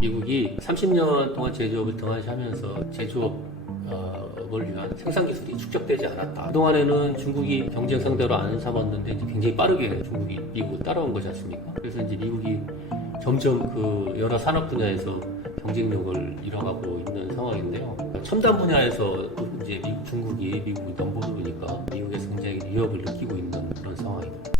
미국이 30년 동안 제조업을 등한시하면서 제조업을 위한 생산 기술이 축적되지 않았다. 그동안에는 중국이 경쟁 상대로 안 삼았는데 이제 굉장히 빠르게 중국이 미국을 따라온 거지 않습니까? 그래서 이제 미국이 점점 그 여러 산업 분야에서 경쟁력을 잃어가고 있는 상황인데요. 첨단 분야에서 이제 중국이 미국이 넘보르니까 미국에서 굉장히 위협을 느끼고 있는 그런 상황입니다.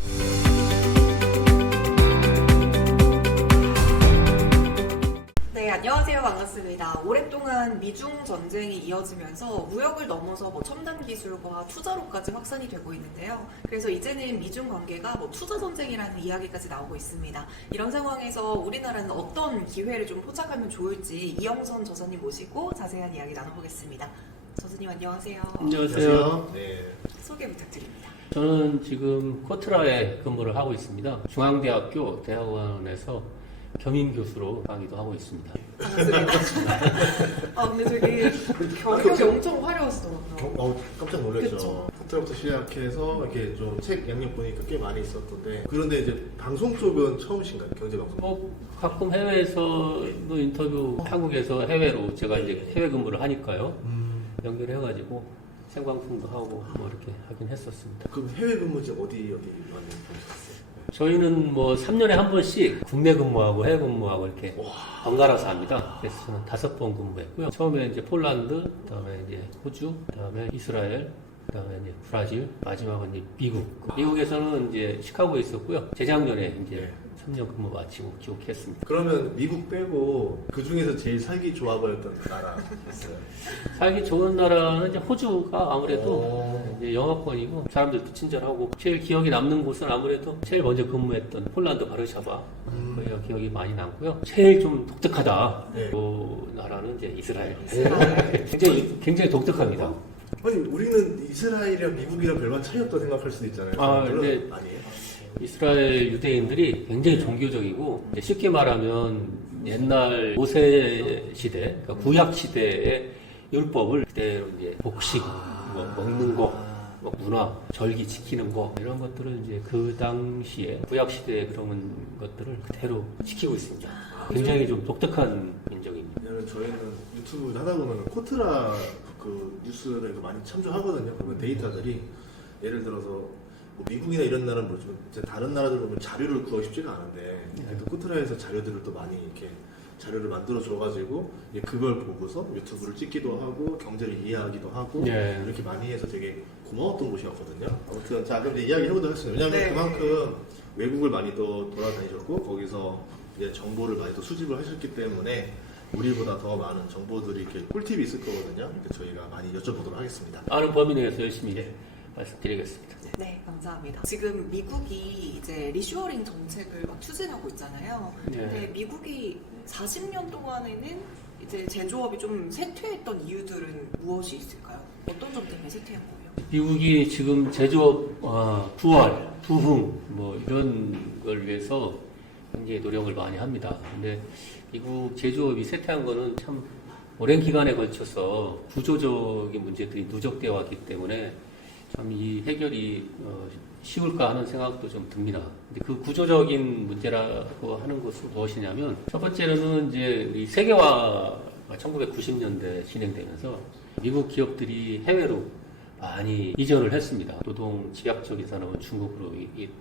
네, 안녕하세요. 반갑습니다. 오랫동안 미중 전쟁이 이어지면서 무역을 넘어서 첨단 기술과 투자로까지 확산이 되고 있는데요. 그래서 이제는 미중 관계가 투자 전쟁이라는 이야기까지 나오고 있습니다. 이런 상황에서 우리나라는 어떤 기회를 좀 포착하면 좋을지 이영선 저자님 모시고 자세한 이야기 나눠보겠습니다. 저자님 안녕하세요. 안녕하세요. 네. 소개 부탁드립니다. 저는 지금 코트라에 근무를 하고 있습니다. 중앙대학교 대학원에서 겸임 교수로 강의도 하고 있습니다. 반갑습니다. 근데 되게 경력이 엄청 화려하시더라고요. 깜짝 놀랐죠. 그쵸. 포트라부터 시작해서 이렇게 좀 책 양력 보니까 꽤 많이 있었던데, 그런데 이제 방송 쪽은 처음이신가요? 경제방송? 가끔 해외에서도 인터뷰, 한국에서 해외로 제가 이제 해외 근무를 하니까요. 연결해가지고 생방송도 하고 이렇게 하긴 했었습니다. 그럼 해외 근무지 어디 많이 보셨어요? 저희는 3년에 한 번씩 국내 근무하고 해외 근무하고 이렇게 번갈아서 합니다. 그래서 저는 5번 근무했고요. 처음에 이제 폴란드, 그다음에 이제 호주, 그다음에 이스라엘, 그다음에 이제 브라질, 마지막은 이제 미국. 미국에서는 이제 시카고에 있었고요. 재작년에 이제 3년 근무 마치고 귀국했습니다. 그러면 미국 빼고 그 중에서 제일 살기 좋아 보였던 나라 있어요? 살기 좋은 나라는 이제 호주가 아무래도 이제 영어권이고 사람들도 친절하고, 제일 기억에 남는 곳은 아무래도 제일 먼저 근무했던 폴란드 바르샤바, 거기가 기억이 많이 남고요. 제일 좀 독특하다. 네. 그 나라는 이제 이스라엘. 이스라엘. 굉장히 독특합니다. 아니, 우리는 이스라엘이랑 미국이랑 별반 차이 없다고 생각할 수도 있잖아요. 근데 아니에요? 이스라엘 유대인들이 굉장히 종교적이고, 이제 쉽게 말하면 옛날 모세 시대, 그러니까 구약 시대의 율법을 그대로 이제 복식, 먹는 거, 문화, 절기 지키는 거, 이런 것들을 이제 그 당시에 구약 시대의 그런 것들을 그대로 지키고 있습니다. 굉장히 좀 독특한 민족입니다. 왜냐면 저희는 유튜브 하다 보면 코트라 그 뉴스를 많이 참조하거든요. 그러면 데이터들이 예를 들어서 미국이나 이런 나라는 모르지만 이제 다른 나라들 보면 자료를 구하기 쉽지가 않은데, 또 코트라에서 자료들을 또 많이 이렇게 자료를 만들어 줘가지고 그걸 보고서 유튜브를 찍기도 하고 경제를 이해하기도 하고 이렇게 많이 해서 되게 고마웠던 곳이었거든요. 아무튼 자, 그럼 이제 이야기 해보도록 하겠습니다. 왜냐하면 그만큼 외국을 많이 또 돌아다니셨고 거기서 이제 정보를 많이 또 수집을 하셨기 때문에 우리보다 더 많은 정보들이 이렇게 꿀팁이 있을 거거든요. 그러니까 저희가 많이 여쭤보도록 하겠습니다. 아는 범위 내에서 열심히 말씀드리겠습니다. 네, 감사합니다. 지금 미국이 이제 리쇼어링 정책을 추진하고 있잖아요. 근데 미국이 40년 동안에는 이제 제조업이 좀 쇠퇴했던 이유들은 무엇이 있을까요? 어떤 점 때문에 쇠퇴한 거예요? 미국이 지금 제조업 부활, 부흥 이런 걸 위해서 굉장히 노력을 많이 합니다. 근데 미국 제조업이 쇠퇴한 거는 참 오랜 기간에 걸쳐서 구조적인 문제들이 누적되어 왔기 때문에 참 이 해결이 쉬울까 하는 생각도 좀 듭니다. 근데 그 구조적인 문제라고 하는 것은 무엇이냐면, 첫 번째로는 이제 우리 세계화가 1990년대 진행되면서 미국 기업들이 해외로 많이 이전을 했습니다. 노동 집약적인 산업은 중국으로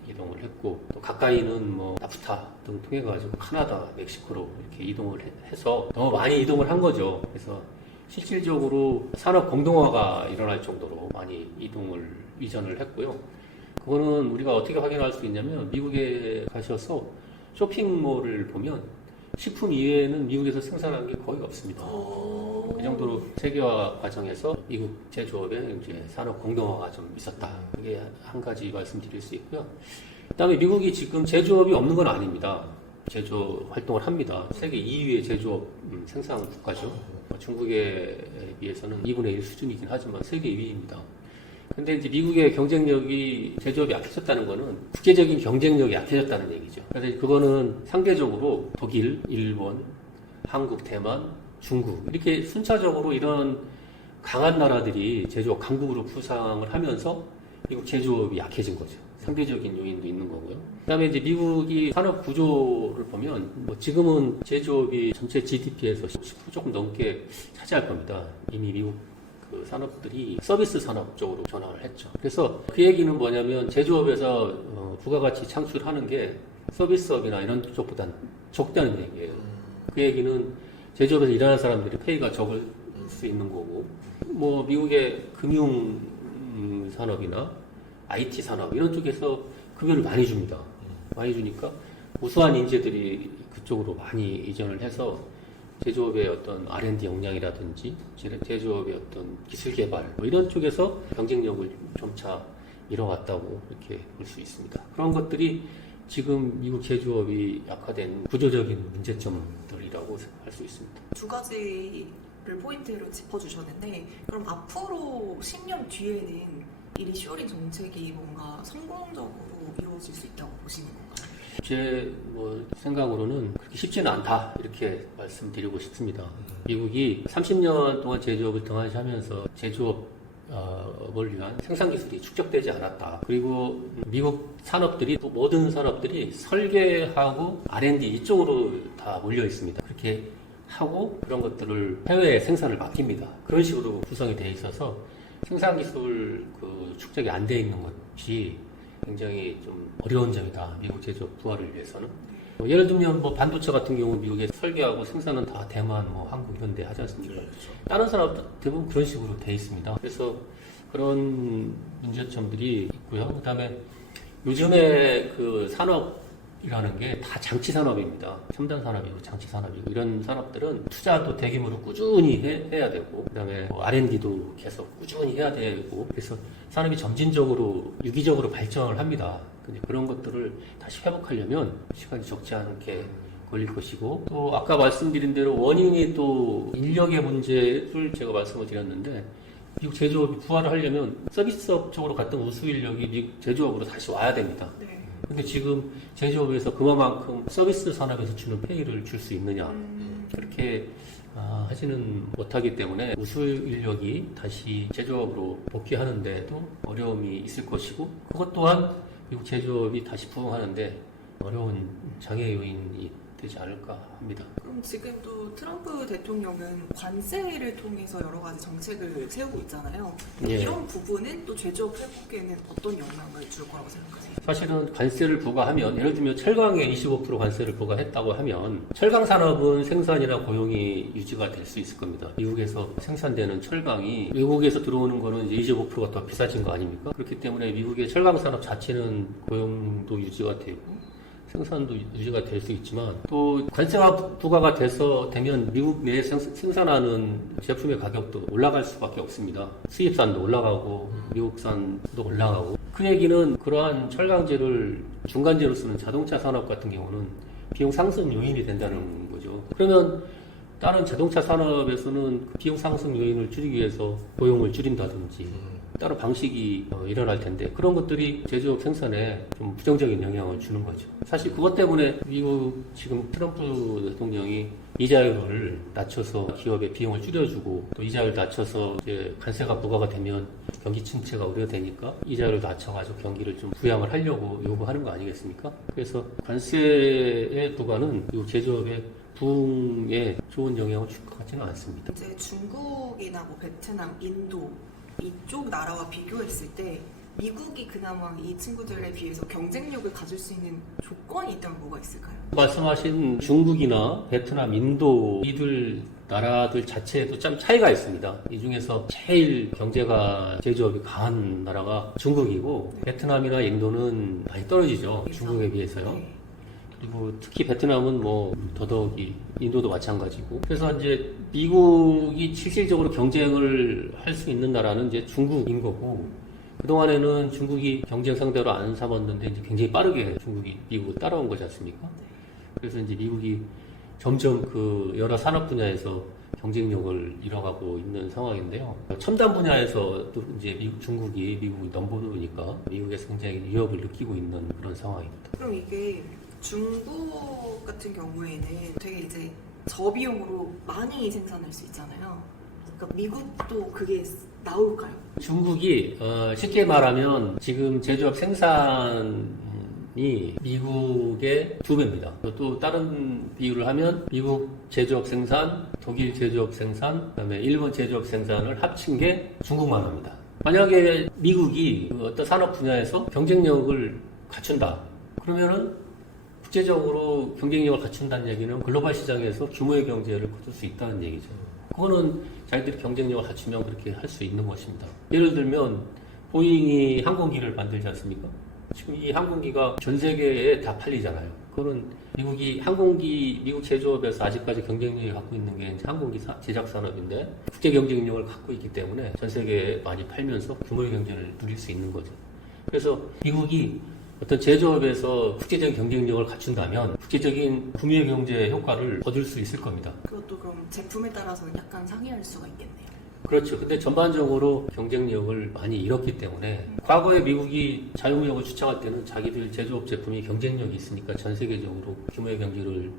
이동을 했고, 또 가까이는 나프타 등 통해 가지고 카나다, 멕시코로 이렇게 이동을 해서 너무 많이 이동을 한 거죠. 그래서 실질적으로 산업 공동화가 일어날 정도로 많이 이전을 했고요. 그거는 우리가 어떻게 확인할 수 있냐면, 미국에 가셔서 쇼핑몰을 보면 식품 이외에는 미국에서 생산한 게 거의 없습니다. 그 정도로 세계화 과정에서 미국 제조업의 이제 산업 공동화가 좀 있었다. 그게 한 가지 말씀드릴 수 있고요. 그다음에 미국이 지금 제조업이 없는 건 아닙니다. 제조 활동을 합니다. 세계 2위의 제조업 생산 국가죠. 중국에 비해서는 2분의 1 수준이긴 하지만 세계 2위입니다. 근데 이제 미국의 경쟁력이, 제조업이 약해졌다는 거는 국제적인 경쟁력이 약해졌다는 얘기죠. 그래서 그거는 상대적으로 독일, 일본, 한국, 대만, 중국 이렇게 순차적으로 이런 강한 나라들이 제조업 강국으로 부상을 하면서 미국 제조업이 약해진 거죠. 상대적인 요인도 있는 거고요. 그다음에 이제 미국이 산업 구조를 보면 뭐 지금은 제조업이 전체 GDP에서 10% 조금 넘게 차지할 겁니다. 이미 미국 그 산업들이 서비스 산업 쪽으로 전환을 했죠. 그래서 그 얘기는 뭐냐면 제조업에서 부가가치 창출하는 게 서비스업이나 이런 쪽보다는 적다는 얘기예요. 그 얘기는 제조업에서 일하는 사람들이 페이가 적을 수 있는 거고, 뭐 미국의 금융 산업이나 IT 산업 이런 쪽에서 급여를 많이 줍니다. 많이 주니까 우수한 인재들이 그쪽으로 많이 이전을 해서 제조업의 어떤 R&D 역량이라든지 제조업의 어떤 기술 개발 뭐 이런 쪽에서 경쟁력을 점차 이뤄왔다고 이렇게 볼 수 있습니다. 그런 것들이 지금 미국 제조업이 약화된 구조적인 문제점들이라고 할 수 있습니다. 두 가지를 포인트로 짚어주셨는데 그럼 앞으로 10년 뒤에는 이 리쇼링 정책이 뭔가 성공적으로 이루어질 수 있다고 보시는 건가요? 제 생각으로는 그렇게 쉽지는 않다 이렇게 말씀드리고 싶습니다. 미국이 30년 동안 제조업을 등한시하면서 제조업을 위한 생산 기술이 축적되지 않았다. 그리고 미국 산업들이 또 모든 산업들이 설계하고 R&D 이쪽으로 다 몰려 있습니다. 그렇게 하고 그런 것들을 해외에 생산을 맡깁니다. 그런 식으로 구성이 돼 있어서 생산 기술 그 축적이 안 돼 있는 것이 굉장히 좀 어려운 점이다. 미국 제조업 부활을 위해서는. 예를 들면 반도체 같은 경우 미국에 설계하고 생산은 다 대만, 한국, 현대 하지 않습니까? 그렇죠. 다른 산업도 대부분 그런 식으로 돼 있습니다. 그래서 그런 문제점들이 있고요. 그다음에 요즘에 그 산업이라는 게 다 장치 산업입니다. 첨단 산업이고 장치 산업이고 이런 산업들은 투자도 대규모로 꾸준히 해야 되고 그다음에 R&D도 계속 꾸준히 해야 되고 그래서 산업이 점진적으로 유기적으로 발전을 합니다. 근데 그런 것들을 다시 회복하려면 시간이 적지 않게 걸릴 것이고 또 아까 말씀드린 대로 원인이 또 인력의 문제를 제가 말씀을 드렸는데 미국 제조업이 부활을 하려면 서비스업 쪽으로 갔던 우수 인력이 미국 제조업으로 다시 와야 됩니다. 네. 근데 지금 제조업에서 그만큼 서비스 산업에서 주는 페이를 줄 수 있느냐 그렇게 하지는 못하기 때문에 우수 인력이 다시 제조업으로 복귀하는데도 어려움이 있을 것이고 그것 또한 미국 제조업이 다시 부흥하는데 어려운 장애 요인이 되지 않을까 합니다. 그럼 지금도 트럼프 대통령은 관세를 통해서 여러 가지 정책을 세우고 있잖아요. 예. 이런 부분은 또 제조업 회복에는 어떤 영향을 줄 거라고 생각하세요? 사실은 관세를 부과하면 예를 들면 철강에 25% 관세를 부과했다고 하면 철강 산업은 생산이나 고용이 유지가 될 수 있을 겁니다. 미국에서 생산되는 철강이 외국에서 들어오는 거는 이제 25%가 더 비싸진 거 아닙니까? 그렇기 때문에 미국의 철강 산업 자체는 고용도 유지가 되고 생산도 유지가 될 수 있지만 또 관세가 부과가 되면 미국 내에 생산하는 제품의 가격도 올라갈 수밖에 없습니다. 수입산도 올라가고 미국산도 올라가고 그 얘기는 그러한 철강제를 중간재로 쓰는 자동차 산업 같은 경우는 비용 상승 요인이 된다는 거죠. 그러면 다른 자동차 산업에서는 그 비용 상승 요인을 줄이기 위해서 고용을 줄인다든지 다른 방식이 일어날 텐데 그런 것들이 제조업 생산에 좀 부정적인 영향을 주는 거죠. 사실 그것 때문에 미국 지금 트럼프 대통령이 이자율을 낮춰서 기업의 비용을 줄여주고 또 이자율을 낮춰서 이제 관세가 부과가 되면 경기 침체가 우려되니까 이자율을 낮춰가지고 경기를 좀 부양을 하려고 요구하는 거 아니겠습니까? 그래서 관세의 부과는 이 제조업의 부흥에 좋은 영향을 줄 것 같지는 않습니다. 이제 중국이나 베트남, 인도 이쪽 나라와 비교했을 때 미국이 그나마 이 친구들에 비해서 경쟁력을 가질 수 있는 조건이 있다면 뭐가 있을까요? 말씀하신 중국이나 베트남, 인도 이들 나라들 자체에도 좀 차이가 있습니다. 이 중에서 제일 경제가 제조업이 강한 나라가 중국이고 베트남이나 인도는 많이 떨어지죠. 중국에 비해서요. 네. 그리고 특히 베트남은 더더욱이 인도도 마찬가지고 그래서 이제 미국이 실질적으로 경쟁을 할 수 있는 나라는 이제 중국인 거고 그동안에는 중국이 경쟁 상대로 안 삼았는데 이제 굉장히 빠르게 중국이 미국을 따라온 거지 않습니까? 그래서 이제 미국이 점점 그 여러 산업 분야에서 경쟁력을 잃어가고 있는 상황인데요. 첨단 분야에서도 이제 중국이 미국이 넘버원이니까 미국에서 굉장히 위협을 느끼고 있는 그런 상황입니다. 그럼 이게 중국 같은 경우에는 되게 이제 저비용으로 많이 생산할 수 있잖아요. 그러니까 미국도 그게 나올까요? 중국이 쉽게 말하면 지금 제조업 생산이 미국의 2배입니다. 또 다른 비유를 하면 미국 제조업 생산, 독일 제조업 생산, 그다음에 일본 제조업 생산을 합친 게 중국만 합니다. 만약에 미국이 그 어떤 산업 분야에서 경쟁력을 갖춘다. 그러면은 국제적으로 경쟁력을 갖춘다는 얘기는 글로벌 시장에서 규모의 경제를 거둘 수 있다는 얘기죠. 그거는 자기들이 경쟁력을 갖추면 그렇게 할 수 있는 것입니다. 예를 들면 보잉이 항공기를 만들지 않습니까? 지금 이 항공기가 전 세계에 다 팔리잖아요. 그거는 미국 제조업에서 아직까지 경쟁력을 갖고 있는 게 이제 항공기 제작 산업인데 국제 경쟁력을 갖고 있기 때문에 전 세계에 많이 팔면서 규모의 경쟁을 누릴 수 있는 거죠. 그래서 미국이 어떤 제조업에서 국제적인 경쟁력을 갖춘다면 국제적인 구매 경제 효과를 얻을 수 있을 겁니다. 그것도 그럼 제품에 따라서 약간 상이할 수가 있겠네요. 그렇죠. 근데 전반적으로 경쟁력을 많이 잃었기 때문에 과거에 미국이 자유무역을 주창할 때는 자기들 제조업 제품이 경쟁력이 있으니까 전 세계적으로 규모의 경제를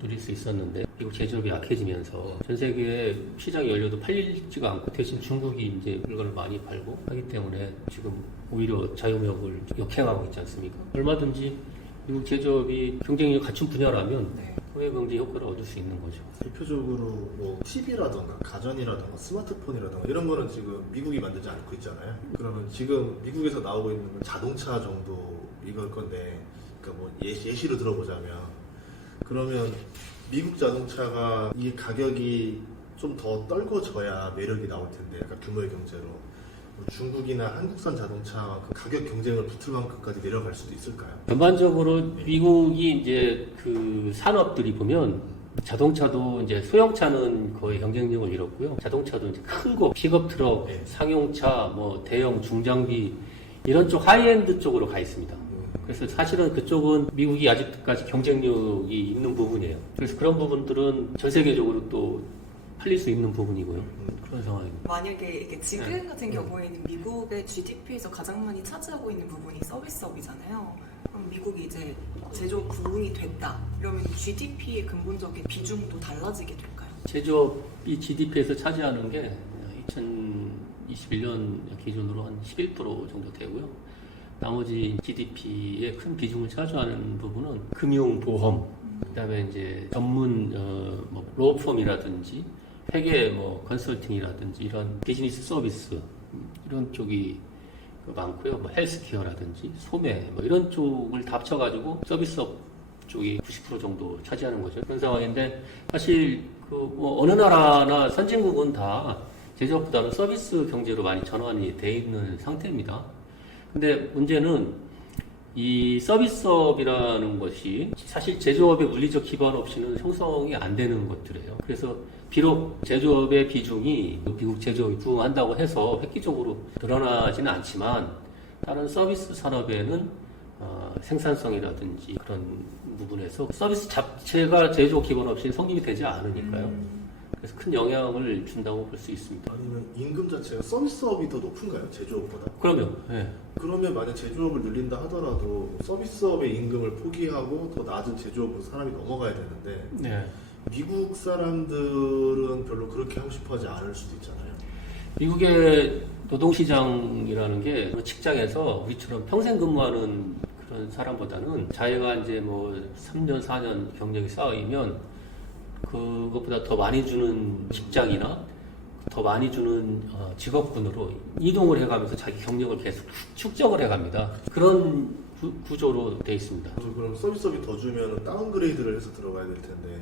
누릴 수 있었는데 미국 제조업이 약해지면서 전 세계에 시장이 열려도 팔리지가 않고 대신 중국이 이제 물건을 많이 팔고 하기 때문에 지금 오히려 자유무역을 역행하고 있지 않습니까? 얼마든지 미국 제조업이 경쟁력을 갖춘 분야라면 네. 구매 경제 효과를 얻을 수 있는 거죠. 대표적으로 뭐 TV라던가 가전이라던가 스마트폰이라던가 이런 거는 지금 미국이 만들지 않고 있잖아요. 그러면 지금 미국에서 나오고 있는 건 자동차 정도 이걸 건데, 그러니까 뭐 예시로 들어보자면 그러면 미국 자동차가 이 가격이 좀 더 떨궈져야 매력이 나올 텐데, 약간 규모의 경제로 뭐 중국이나 한국산 자동차 그 가격 경쟁을 붙을 만큼까지 내려갈 수도 있을까요? 전반적으로 미국이 이제 그 산업들이 보면 자동차도 이제 소형차는 거의 경쟁력을 잃었고요. 자동차도 이제 큰 거, 픽업 트럭, 네. 상용차, 뭐 대형 중장비 이런 쪽 하이엔드 쪽으로 가 있습니다. 그래서 사실은 그쪽은 미국이 아직까지 경쟁력이 있는 부분이에요. 그래서 그런 부분들은 전 세계적으로 또 팔릴 수 있는 부분이고요. 그런 상황입니다. 만약에 이게 지금 네. 같은 경우에는 미국의 GDP에서 가장 많이 차지하고 있는 부분이 서비스업이잖아요. 그럼 미국이 이제 제조업 부흥이 됐다. 이러면 GDP의 근본적인 비중도 달라지게 될까요? 제조업이 GDP에서 차지하는 게 2021년 기준으로 한 11% 정도 되고요. 나머지 GDP의 큰 비중을 차지하는 부분은 금융, 보험, 그다음에 이제 전문 뭐 로펌이라든지 회계, 뭐 컨설팅이라든지 이런 비즈니스 서비스 이런 쪽이 많고요. 뭐 헬스케어라든지 소매 뭐 이런 쪽을 다 합쳐가지고 서비스업 쪽이 90% 정도 차지하는 거죠. 그런 상황인데 사실 그 뭐 어느 나라나 선진국은 다 제조업보다는 서비스 경제로 많이 전환이 돼 있는 상태입니다. 근데 문제는 이 서비스업이라는 것이 사실 제조업의 물리적 기반 없이는 형성이 안 되는 것들이에요. 그래서 비록 제조업의 비중이 미국 제조업이 부흥한다고 해서 획기적으로 늘어나지는 않지만 다른 서비스 산업에는 생산성이라든지 그런 부분에서 서비스 자체가 제조업 기반 없이 성립이 되지 않으니까요. 그래서 큰 영향을 준다고 볼 수 있습니다. 아니면 임금 자체가 서비스업이 더 높은가요? 제조업보다? 그러면 그러면 만약 제조업을 늘린다 하더라도 서비스업의 임금을 포기하고 더 낮은 제조업으로 사람이 넘어가야 되는데 네. 미국 사람들은 별로 그렇게 하고 싶어하지 않을 수도 있잖아요. 미국의 노동시장이라는 게 직장에서 우리처럼 평생 근무하는 그런 사람보다는 자기가 이제 뭐 3년, 4년 경력이 쌓이면 그것보다 더 많이 주는 직장이나 더 많이 주는 직업군으로 이동을 해가면서 자기 경력을 계속 축적을 해갑니다. 그런 구조로 돼 있습니다. 그럼 서비스업이 더 주면 다운그레이드를 해서 들어가야 될 텐데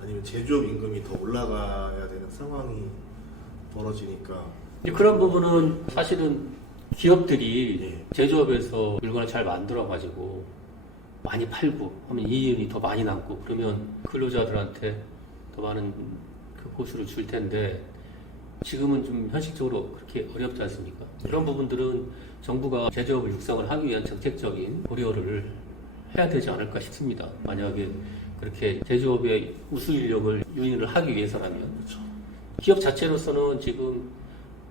아니면 제조업 임금이 더 올라가야 되는 상황이 벌어지니까 이제 그런 부분은 사실은 기업들이 예. 제조업에서 물건을 잘 만들어가지고 많이 팔고 하면 이윤이 더 많이 남고 그러면 근로자들한테 더 많은 그 보수를 줄 텐데 지금은 좀 현실적으로 그렇게 어렵지 않습니까? 그런 부분들은 정부가 제조업을 육성을 하기 위한 정책적인 고려를 해야 되지 않을까 싶습니다. 만약에 그렇게 제조업의 우수 인력을 유인을 하기 위해서라면 그렇죠. 기업 자체로서는 지금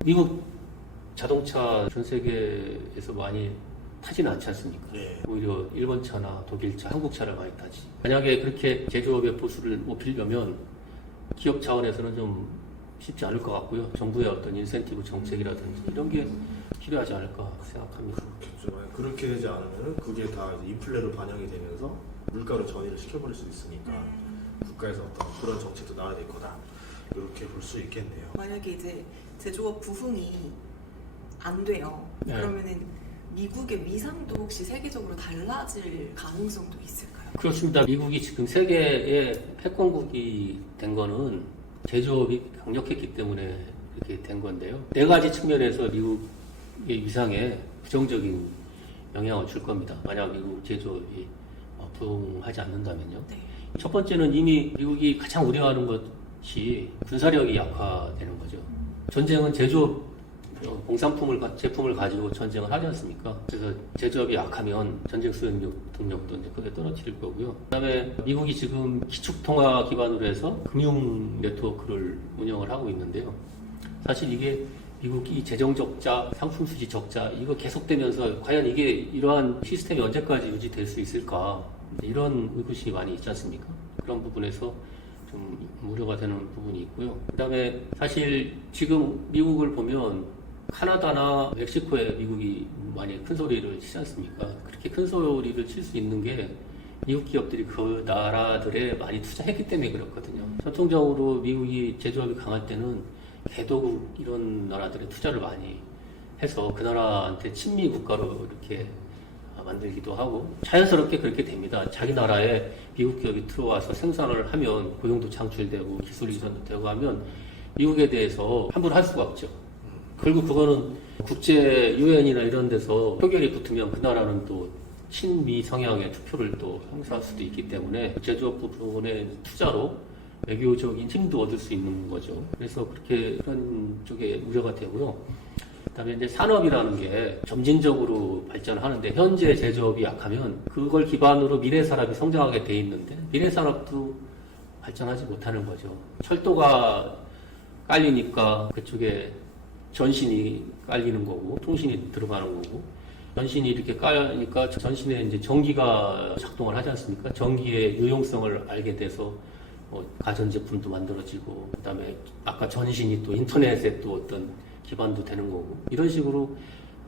미국 자동차 전 세계에서 많이 타지는 않지 않습니까? 예. 오히려 일본 차나 독일 차, 한국 차를 많이 타지. 만약에 그렇게 제조업의 보수를 못 빌려면 기업 차원에서는 좀 쉽지 않을 것 같고요. 정부의 어떤 인센티브 정책이라든지 이런 게 필요하지 않을까 생각합니다. 그렇겠죠. 만약 그렇게 되지 않으면 그게 다 이제 인플레로 반영이 되면서 물가로 전이를 시켜버릴 수 있으니까 국가에서 어떤 그런 정책도 나와야 될 거다. 이렇게 볼 수 있겠네요. 만약에 이제 제조업 부흥이 안 돼요. 네. 그러면은 미국의 위상도 혹시 세계적으로 달라질 가능성도 있을까요? 그렇습니다. 미국이 지금 세계의 패권국이 된 거는 제조업이 강력했기 때문에 이렇게 된 건데요. 네 가지 측면에서 미국의 위상에 부정적인 영향을 줄 겁니다. 만약 미국 제조업이 부흥하지 않는다면요. 네. 첫 번째는 이미 미국이 가장 우려하는 것이 군사력이 약화되는 거죠. 전쟁은 제조업 제품을 가지고 전쟁을 하지 않습니까? 그래서 제조업이 약하면 전쟁 수행력 능력도 이제 크게 떨어질 거고요. 그다음에 미국이 지금 기축통화 기반으로 해서 금융 네트워크를 운영을 하고 있는데요. 사실 이게 미국이 재정 적자, 상품 수지 적자 이거 계속되면서 과연 이게 이러한 시스템이 언제까지 유지될 수 있을까? 이런 의구심이 많이 있지 않습니까? 그런 부분에서 좀 우려가 되는 부분이 있고요. 그다음에 사실 지금 미국을 보면 카나다나 멕시코에 미국이 많이 큰 소리를 치지 않습니까? 그렇게 큰 소리를 칠 수 있는 게 미국 기업들이 그 나라들에 많이 투자했기 때문에 그렇거든요. 전통적으로 미국이 제조업이 강할 때는 개도국 이런 나라들에 투자를 많이 해서 그 나라한테 친미 국가로 이렇게 만들기도 하고 자연스럽게 그렇게 됩니다. 자기 나라에 미국 기업이 들어와서 생산을 하면 고용도 창출되고 기술 이전도 되고 하면 미국에 대해서 함부로 할 수가 없죠. 결국 그거는 국제 유엔이나 이런 데서 표결이 붙으면 그 나라는 또 친미 성향의 투표를 또 행사할 수도 있기 때문에 제조업 부분의 투자로 외교적인 힘도 얻을 수 있는 거죠. 그래서 그렇게 그런 쪽에 우려가 되고요. 그다음에 이제 산업이라는 게 점진적으로 발전하는데 현재 제조업이 약하면 그걸 기반으로 미래 산업이 성장하게 돼 있는데 미래 산업도 발전하지 못하는 거죠. 철도가 깔리니까 그쪽에 전신이 깔리는 거고 통신이 들어가는 거고 전신이 이렇게 깔리니까 전신에 이제 전기가 작동을 하지 않습니까? 전기의 유용성을 알게 돼서 가전제품도 만들어지고 그다음에 아까 전신이 또 인터넷에 또 어떤 기반도 되는 거고 이런 식으로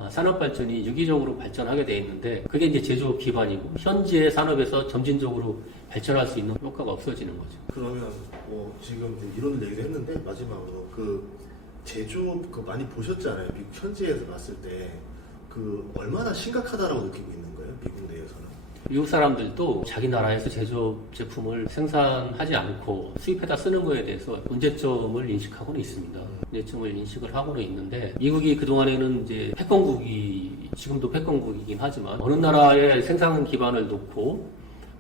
산업 발전이 유기적으로 발전하게 돼 있는데 그게 이제 제조업 기반이고 현재 산업에서 점진적으로 발전할 수 있는 효과가 없어지는 거죠. 그러면 뭐 지금 이제 이런 얘기도 했는데 마지막으로 그 제조업 그 많이 보셨잖아요. 미국 현지에서 봤을 때 그 얼마나 심각하다라고 느끼고 있는 거예요, 미국 내에서는? 미국 사람들도 자기 나라에서 제조업 제품을 생산하지 않고 수입해다 쓰는 거에 대해서 문제점을 인식하고는 있습니다. 문제점을 인식을 하고는 있는데 미국이 그동안에는 이제 지금도 패권국이긴 하지만 어느 나라의 생산 기반을 놓고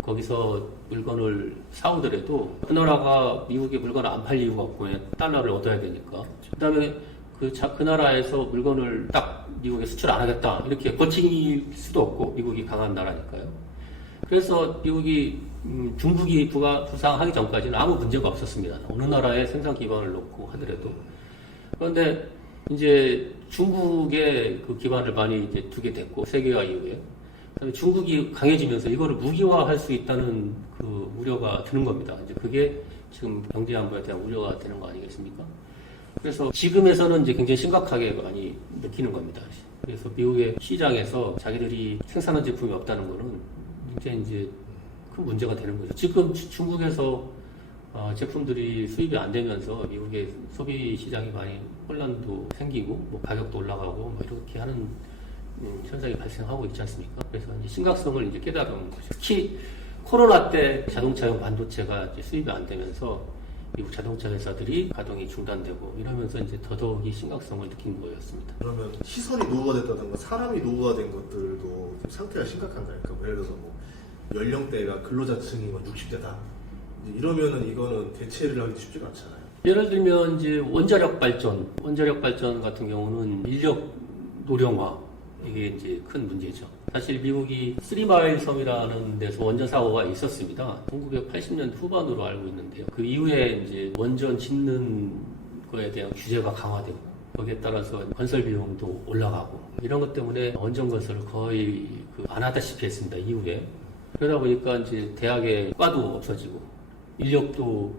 거기서 물건을 사오더라도 그 나라가 미국에 물건을 안 팔 이유가 없고 달러를 얻어야 되니까 그다음에 그 나라에서 물건을 딱 미국에 수출 안 하겠다 이렇게 버틸 수도 없고 미국이 강한 나라니까요. 그래서 미국이 중국이 부상하기 전까지는 아무 문제가 없었습니다. 어느 나라의 생산 기반을 놓고 하더라도. 그런데 이제 중국의 그 기반을 많이 이제 두게 됐고 세계화 이후에 그다음에 중국이 강해지면서 이거를 무기화할 수 있다는 그 우려가 드는 겁니다. 이제 그게 지금 경제 안보에 대한 우려가 되는 거 아니겠습니까? 그래서 지금에서는 이제 굉장히 심각하게 많이 느끼는 겁니다. 그래서 미국의 시장에서 자기들이 생산한 제품이 없다는 거는 굉장히 이제 큰 문제가 되는 거죠. 지금 중국에서 제품들이 수입이 안 되면서 미국의 소비 시장이 많이 혼란도 생기고 뭐 가격도 올라가고 뭐 이렇게 하는 현상이 발생하고 있지 않습니까? 그래서 이제 심각성을 이제 깨달은 거죠. 특히 코로나 때 자동차용 반도체가 이제 수입이 안 되면서 미국 자동차 회사들이 가동이 중단되고 이러면서 이제 더더욱이 심각성을 느낀 거였습니다. 그러면 시설이 노후가 됐다든가 사람이 노후가 된 것들도 좀 상태가 심각한가요? 그러니까 예를 들어서 뭐 연령대가 근로자층이 60대다 이러면은 이거는 대체를 하기 쉽지가 않잖아요. 예를 들면 이제 원자력 발전 같은 경우는 인력 노령화 이게 이제 큰 문제죠. 사실 미국이 3마일 섬이라는 데서 원전 사고가 있었습니다. 1980년 후반으로 알고 있는데요. 그 이후에 이제 원전 짓는 거에 대한 규제가 강화되고 거기에 따라서 건설 비용도 올라가고 이런 것 때문에 원전 건설을 거의 안 하다시피 했습니다. 이후에. 그러다 보니까 이제 대학의 과도 없어지고 인력도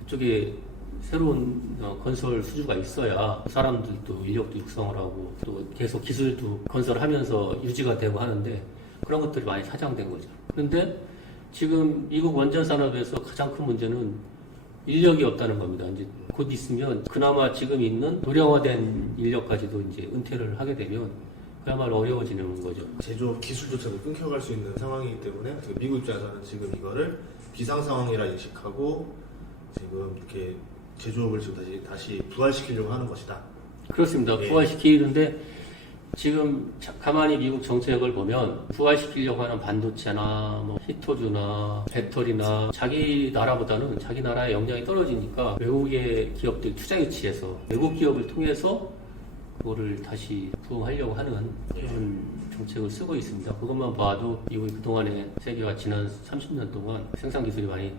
그쪽에 새로운 건설 수주가 있어야 사람들도 인력도 육성을 하고 또 계속 기술도 건설하면서 유지가 되고 하는데 그런 것들이 많이 사장된 거죠. 그런데 지금 미국 원전 산업에서 가장 큰 문제는 인력이 없다는 겁니다. 이제 곧 있으면 그나마 지금 있는 노령화된 인력까지도 이제 은퇴를 하게 되면 그야말로 어려워지는 거죠. 제조업 기술조차도 끊겨갈 수 있는 상황이기 때문에 미국 입장에서는 지금 이거를 비상 상황이라 인식하고 지금 이렇게 제조업을 지금 다시 부활시키려고 하는 것이다. 그렇습니다. 예. 부활시키는데 지금 가만히 미국 정책을 보면 부활시키려고 하는 반도체나 뭐 히토주나 배터리나 자기 나라보다는 자기 나라의 역량이 떨어지니까 외국의 기업들 투자 유치해서 외국 기업을 통해서 그거를 다시 부흥하려고 하는 그런 정책을 쓰고 있습니다. 그것만 봐도 미국이 그동안에 세계가 지난 30년 동안 생산 기술이 많이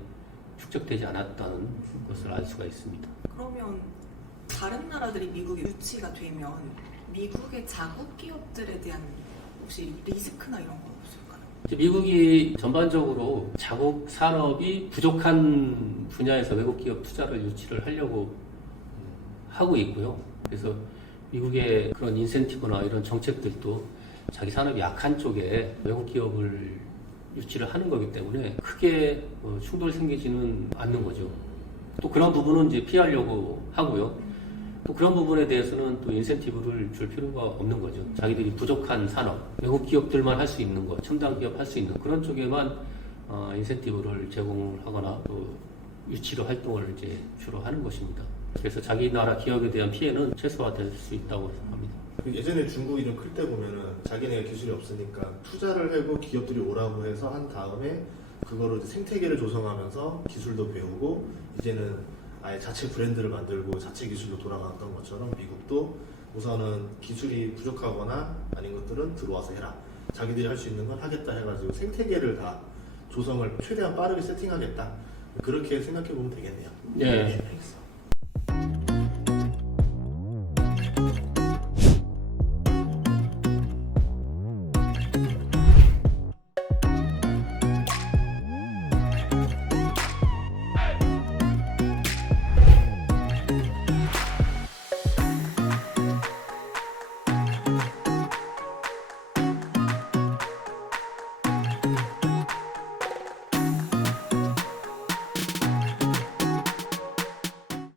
축적되지 않았다는 것을 알 수가 있습니다. 그러면 다른 나라들이 미국에 유치가 되면 미국의 자국 기업들에 대한 혹시 리스크나 이런 건 없을까요? 이제 미국이 전반적으로 자국 산업이 부족한 분야에서 외국 기업 투자를 유치를 하려고 하고 있고요. 그래서 미국의 그런 인센티브나 이런 정책들도 자기 산업이 약한 쪽에 외국 기업을 유치를 하는 거기 때문에 크게 충돌이 생기지는 않는 거죠. 또 그런 부분은 이제 피하려고 하고요. 또 그런 부분에 대해서는 또 인센티브를 줄 필요가 없는 거죠. 자기들이 부족한 산업, 외국 기업들만 할 수 있는 것, 첨단 기업 할 수 있는 그런 쪽에만 인센티브를 제공을 하거나 또 유치로 활동을 이제 주로 하는 것입니다. 그래서 자기 나라 기업에 대한 피해는 최소화될 수 있다고 생각합니다. 예전에 중국이 좀 클 때 보면은 자기네가 기술이 없으니까 투자를 하고 기업들이 오라고 해서 한 다음에 그거로 이제 생태계를 조성하면서 기술도 배우고 이제는 아예 자체 브랜드를 만들고 자체 기술로 돌아갔던 것처럼 미국도 우선은 기술이 부족하거나 아닌 것들은 들어와서 해라. 자기들이 할 수 있는 건 하겠다 해가지고 생태계를 다 조성을 최대한 빠르게 세팅하겠다. 그렇게 생각해 보면 되겠네요. 네. 알겠습니다.